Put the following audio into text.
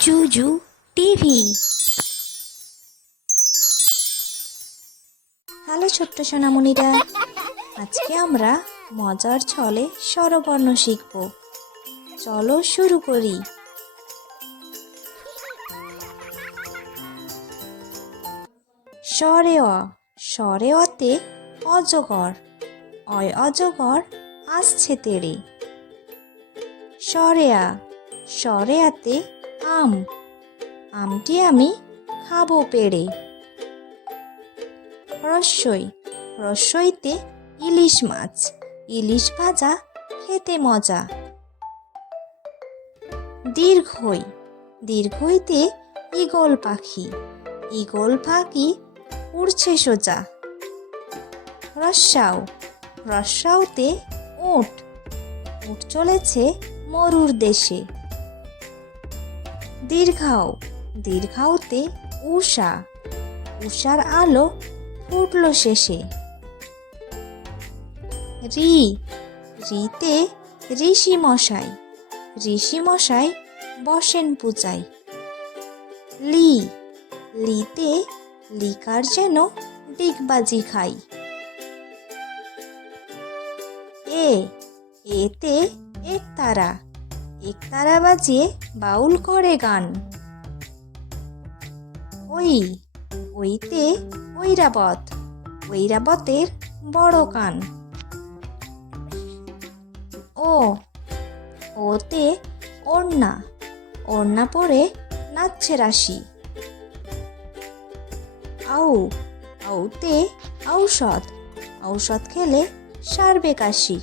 জুজু TV. Hello ছোট্ট সোনামণিরা, আজকে আমরা মজার ছলে স্বরবর্ণ শিখব। চলো শুরু করি। স্বরে অ, স্বরে অতে অজগর, অয় অজগর আসছে তেড়ে। স্বরে আ, স্বরে আতে আম, আমটি আমি খাবো পেড়ে। রস্যই, রস্যইতে ইলিশ মাছ, ইলিশ ভাজা খেতে মজা। দীর্ঘই, দীর্ঘইতে ঈগল পাখি, ঈগল পাখি উড়ছে সোজা। রস্যাও, রস্যাওতে উট, উট চলেছে মরুর দেশে। দীর্ঘাও, দীর্ঘাওতে উষা, উষার আলো ফুটলো শেষে। রি, রিতে ঋষি মশাই, ঋষি মশাই বসেন পূজায়। লি, লিতে লিকার যেন ডিগবাজি খাই। এ, এতে একতারা, একতারা বাজিয়ে বাউল করে গান। ওই, ওইতে ঐরাবত, ঐরাবতের বড় কান। ও, ওতে ওড়না, ওড়না পরে নাচছে রাশি। আউ, আউতে ঔষধ, ঔষধ খেলে সারবে কাশি।